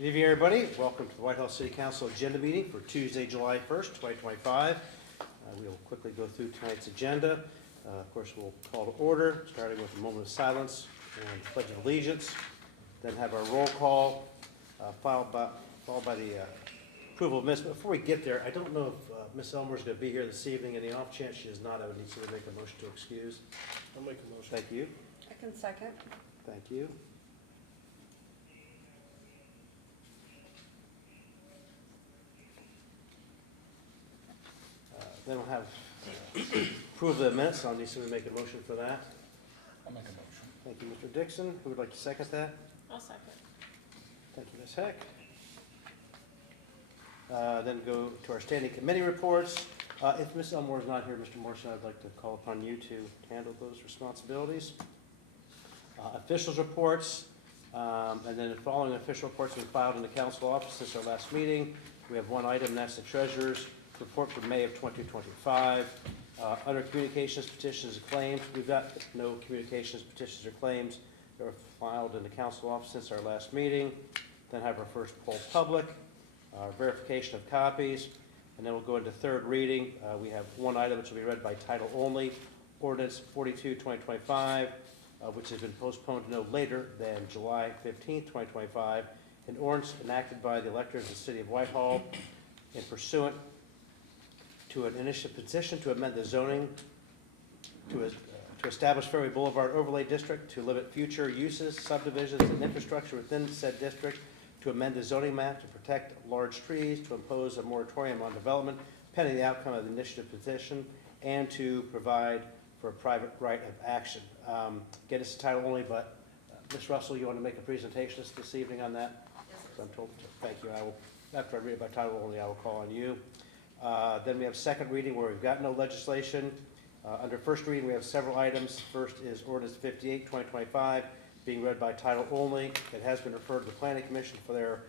Good evening, everybody. Welcome to the Whitehall City Council agenda meeting for Tuesday, July 1st, 2025. We will quickly go through tonight's agenda. Of course, we'll call to order, starting with a moment of silence and pledge of allegiance. Then have our roll call, followed by the approval of minutes. But before we get there, I don't know if Ms. Elmer is going to be here this evening. In the off chance she is not, I would need somebody to make a motion to excuse. I'll make a motion. Thank you. I can second. Thank you. Then we'll have approval of the minutes. I'll need somebody to make a motion for that. I'll make a motion. Thank you, Mr. Dixon. Who would like to second that? I'll second. Thank you, Ms. Heck. Then go to our standing committee reports. If Ms. Elmore is not here, Mr. Morrison, I'd like to call upon you to handle those responsibilities. Officials reports, and then the following official reports we filed in the council office since our last meeting. We have one item, and that's the treasurer's report for May of 2025. Under communications, petitions, and claims, we've got no communications, petitions, or claims that were filed in the council office since our last meeting. Then have our first poll public, verification of copies, and then we'll go into third reading. We have one item which will be read by title only, ordinance 42-2025, which has been postponed to no later than July 15th, 2025, an ordinance enacted by the electors of the city of Whitehall in pursuant to an initiative petition to amend the zoning to establish Fairway Boulevard Overlay District, to limit future uses, subdivisions, and infrastructure within said district, to amend the zoning map to protect large trees, to impose a moratorium on development pending the outcome of the initiative petition, and to provide for a private right of action. Again, it's a title only, but Ms. Russell, you want to make a presentation this evening on that? Yes, So I'm told. Thank you. I will, after I read it by title only, I will call on you. Then we have second reading where we've got no legislation. Under first reading, we have several items. First is ordinance 58-2025, being read by title only. It has been referred to the Planning Commission for their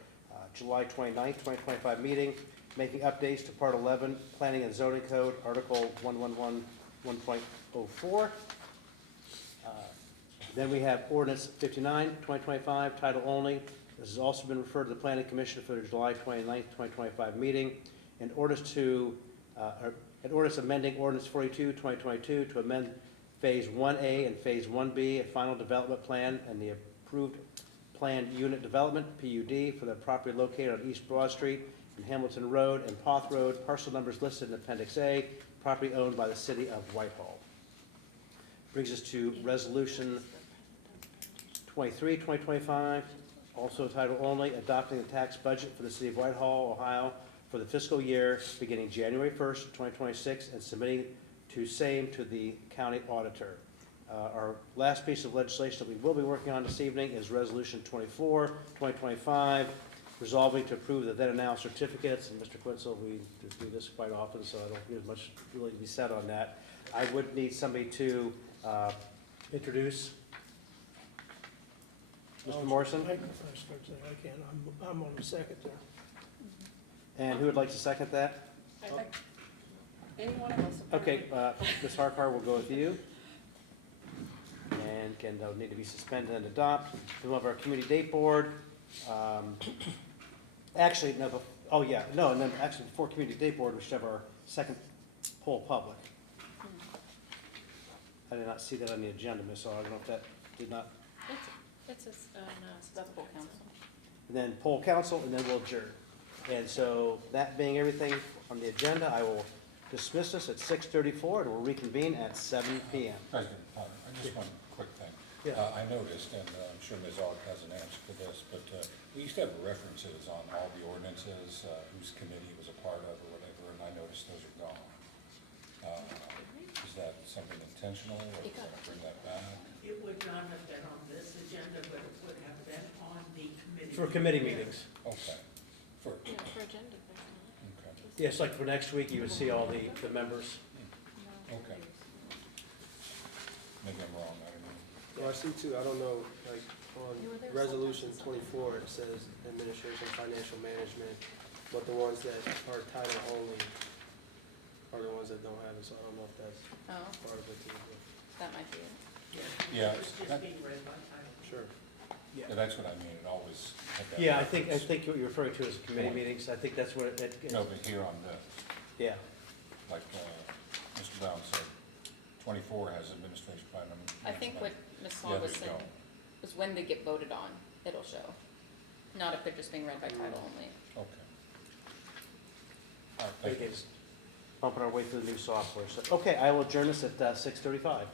July 29th, 2025 meeting, making updates to Part 11, Planning and Zoning Code, Article 111.1.04. Then we have ordinance 59-2025, title only. This has also been referred to the Planning Commission for their July 29th, 2025 meeting. An ordinance amending ordinance 42-2022 to amend Phase 1A and Phase 1B, a final development plan, and the approved planned unit development, PUD, for the property located on East Broad Street and Hamilton Road and Poth Road, parcel numbers listed in Appendix A, property owned by the city of Whitehall. Brings us to Resolution 23-2025, also title only, adopting the tax budget for the city of Whitehall, Ohio, for the fiscal year beginning January 1st, 2026, and submitting to same to the county auditor. Our last piece of legislation that we will be working on this evening is Resolution 24-2025, resolving to approve the then and now certificates. And Mr. Quinzel, we do this quite often, so I don't need much really to be said on that. I would need somebody to introduce. Mr. Morrison? I can. I'm on the second there. And who would like to second that? Any one of us. Okay, Ms. Harkar will go with you. And can need to be suspended and adopt. Then we'll have our community date board. Actually, no, oh yeah, no, and then actually before community date board, we should have our second poll public. I did not see that on the agenda, Ms. I don't know if that did not. It's a, no, that's full council. And then poll council, and then we'll adjourn. And so that being everything on the agenda, I will dismiss us at 6:34 and we'll reconvene at 7 p.m. President, I just one quick thing. Yeah. I noticed, and I'm sure Ms. Aug has an answer for this, but we used to have references on all the ordinances, whose committee was a part of or whatever, and I noticed those are gone. Is that something intentional, or can I bring that back? It would not have been on this agenda, but it would have been on the committee. For committee meetings. Okay. For, Yeah, for agenda, there's not. okay, Yes, like for next week, you would see all the members. okay. Maybe I'm wrong, I don't know. Well, I see too, I don't know, like, on You were there resolution sometimes. 24, it says administration, financial management, but the ones that are title only are the ones that don't have it, so I don't know if that's Oh, part of it too. that might be it. Yeah, It was just that- being read by title. Sure. Yeah. Yeah, that's what I mean, it always had that. Yeah, I think reference. what you're referring to is committee Point. meetings, I think that's what it. No, but here on this, Yeah, like, Mr. Brown said, 24 has administration plan. I think what Ms. Yeah, Swan there was you saying go. was when they get voted on, it'll show. Not if they're just being read by title only. Okay. All right, thank you. bumping our way through the new software, so, okay, I will adjourn us at 6:35.